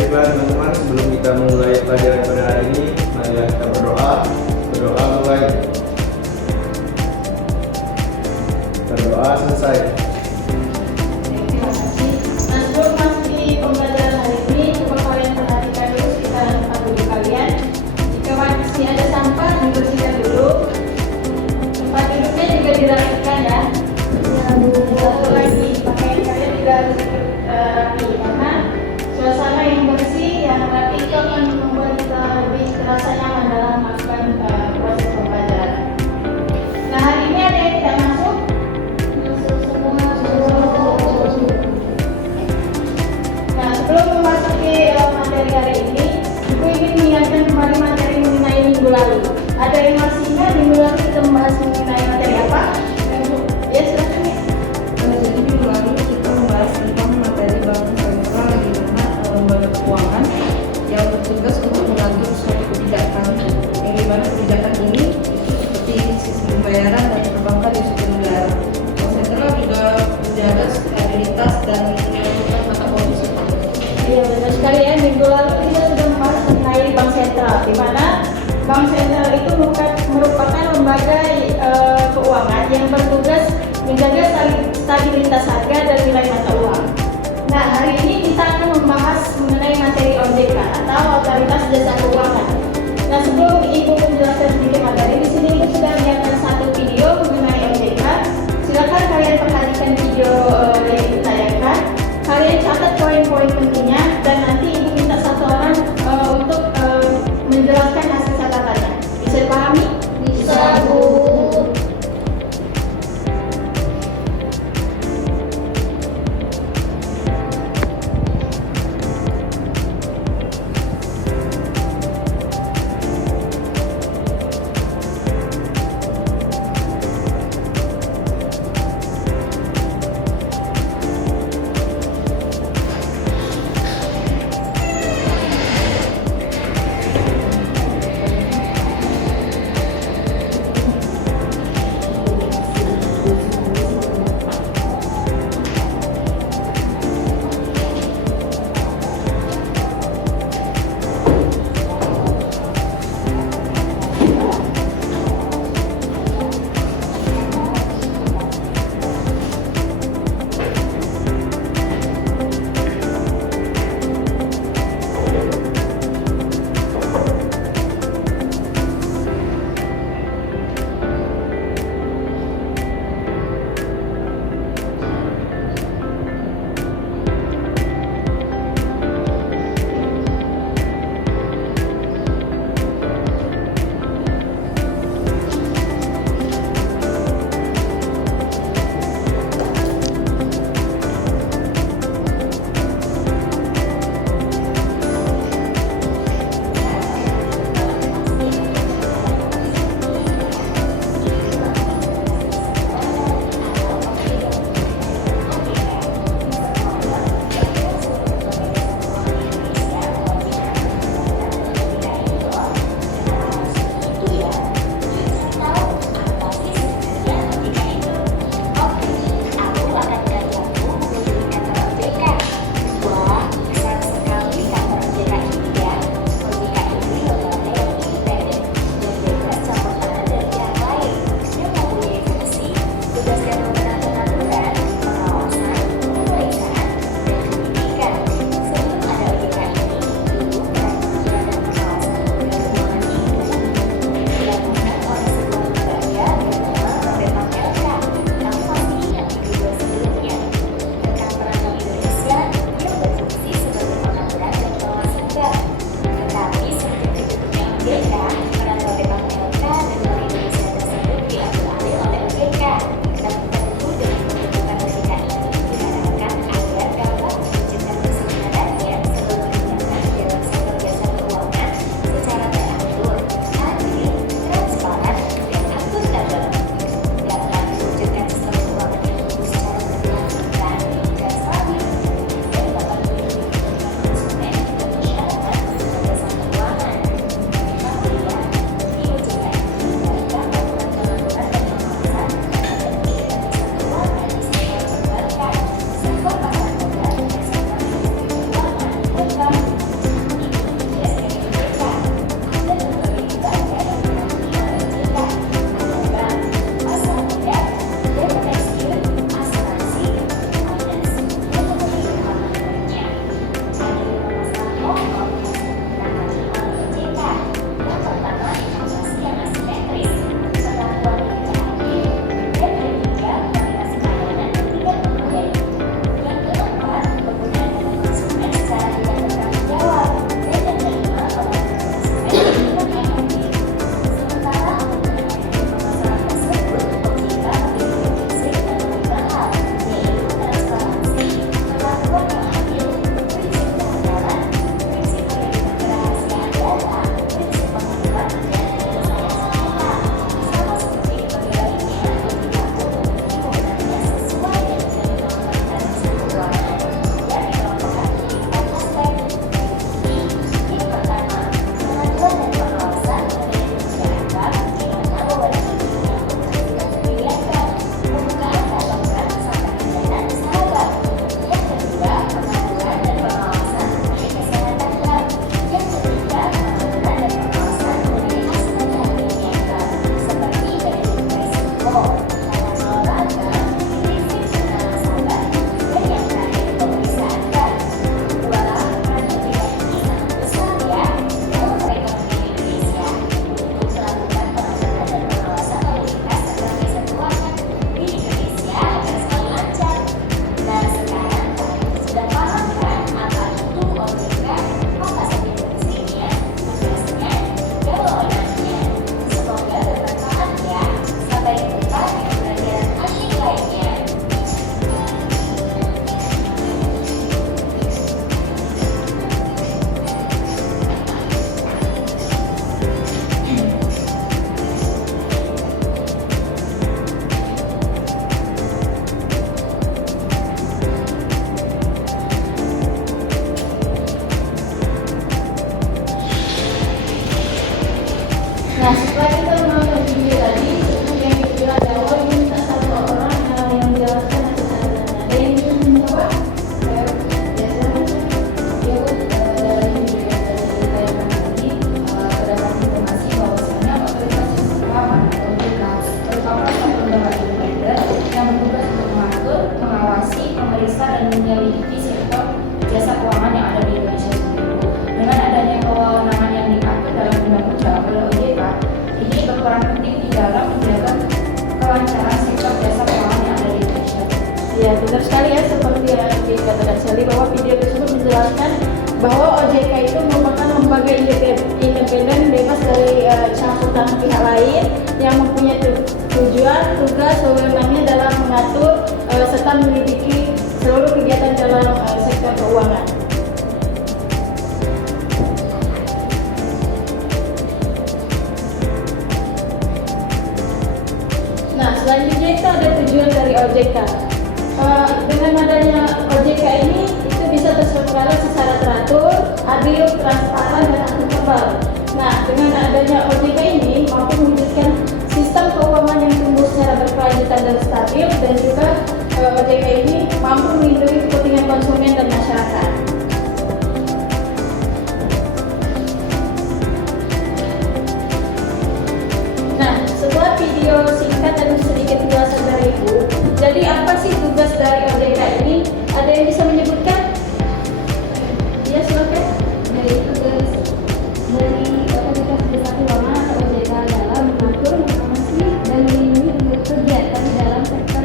Baiklah teman-teman, sebelum kita memulai pelajaran pada hari ini, marilah kita berdoa. Berdoa mulai. Berdoa selesai. Terima kasih. Nah, sebelum masuk di pembelajaran hari ini, coba kalian perhatikan dulu sekitar tempat duduk kalian. Jika masih ada sampah, dibersihkan dulu. Tempat duduknya juga dirapikan ya. Satu lagi, pakaian kalian juga harus rapi, karena suasana yang bersih, yang rapi itu akan membuat kita lebih terasa nyaman dalam melakukan proses pembelajaran. Nah, hari ini ada yang tidak masuk. Nah, sebelum memasuki materi hari ini, Ibu ingin mengingatkan kembali materi mengenai minggu lalu. Ada yang masih ingat minggu lalu kita membahas mengenai materi apa? Ya, silakan ya. Jadi minggu lalu kita membahas tentang materi bank sentral di mana lembaga keuangan yang bertugas untuk mengatur suatu kebijakan. Yang dimana kebijakan ini seperti sistem pembayaran dan perbankan di suatu negara. Bank sentral juga menjaga stabilitas dan menentukan mata uang di suatu negara. Iya, benar sekali ya. Minggu lalu kita sudah membahas mengenai bank sentral, di mana bank sentral itu merupakan lembaga keuangan yang bertugas menjaga stabilitas harga dan nilai mata uang. Nah, hari ini kita akan membahas mengenai materi OJK atau Otoritas Jasa Keuangan. Nah, sebelum Ibu menjelaskan sedikit materi, di sini Ibu sudah menyiapkan satu video mengenai OJK. Silakan kalian perhatikan video yang ditayangkan. Kalian catat poin-poin pentingnya dan nanti Ibu minta satu orang untuk menjelaskan hasil catatannya. Bisa dipahami? Bisa, Bu. bahwa OJK itu merupakan lembaga independen bebas dari campur tangan pihak lain yang mempunyai tujuan, tugas, wewenangnya dalam mengatur serta menyelidiki seluruh kegiatan dalam sektor keuangan. Nah, selanjutnya itu ada tujuan dari OJK. Dengan adanya OJK ini itu bisa terselenggara secara teratur, adil, transparan, dan akuntabel. Nah, dengan adanya OJK ini mampu mewujudkan sistem keuangan yang tumbuh secara berkelanjutan dan stabil, dan juga OJK ini mampu melindungi kepentingan konsumen dan masyarakat. Nah, setelah video singkat dan sedikit ulasan dari Ibu, jadi apa sih tugas dari OJK ini? Ada yang bisa menyebutkan? Ya, silakan. Dari tugas dari Otoritas Jasa Keuangan atau OJK adalah mengatur, mengawasi, dan melindungi kegiatan di dalam sektor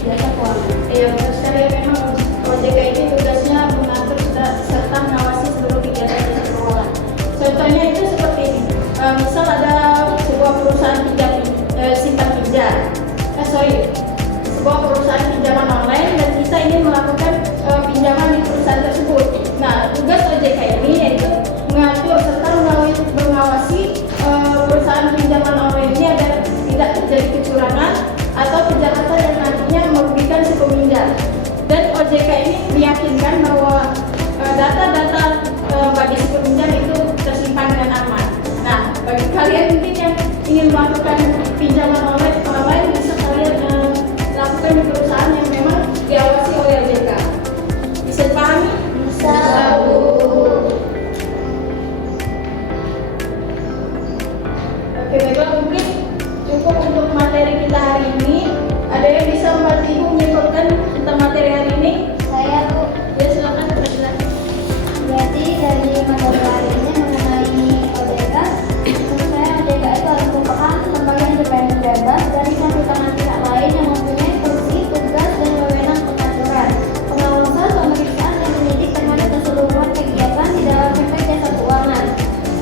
jasa keuangan. Iya, betul sekali. Memang OJK ini tugasnya mengatur serta mengawasi seluruh kegiatan jasa keuangan. Contohnya itu seperti ini. Misal ada sebuah perusahaan simpan pinjam, sebuah perusahaan pinjaman online, dan kita ingin melakukan pinjaman di perusahaan tersebut. Nah, tugas OJK ini yaitu mengatur serta mengawasi perusahaan pinjaman online ini agar tidak terjadi kecurangan atau kejahatan yang nantinya merugikan si peminjam. Dan OJK ini meyakinkan bahwa data-data bagi si peminjam itu tersimpan dengan aman. Nah, bagi kalian mungkin yang ingin melakukan pinjaman online bisa kalian lakukan di perusahaan yang memang diawasi oleh OJK. Bisa dipahami? Bisa, Bu. Oke, baiklah, mungkin cukup untuk materi kita hari ini. Ada yang bisa membantu Ibu menyimpulkan tentang materi hari ini? Saya, Bu. Ya, silakan Presiden. Berarti dari materi hari ini mengenai OJK, menurut saya OJK itu harus merupakan lembaga independen bebas dari campur tangan pihak lain yang mempunyai fungsi, tugas, dan wewenang pengaturan, pengawasan, pemeriksaan, dan menyidik terhadap keseluruhan kegiatan di dalam sektor jasa keuangan,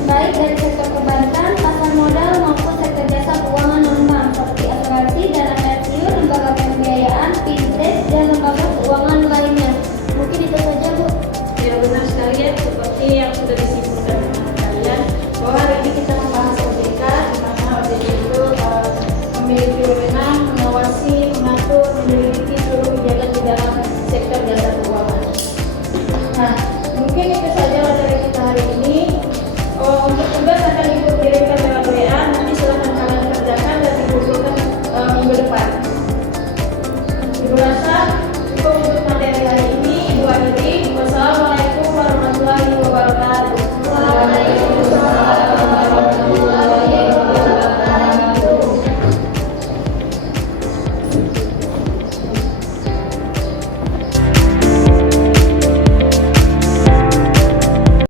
baik dari sektor perbankan, pasar modal, maupun sektor jasa keuangan non-bank seperti asuransi, dana pensiun, lembaga pembiayaan, fintech, dan lembaga keuangan lainnya. Mungkin itu saja, Bu. Ya, benar sekali ya, seperti yang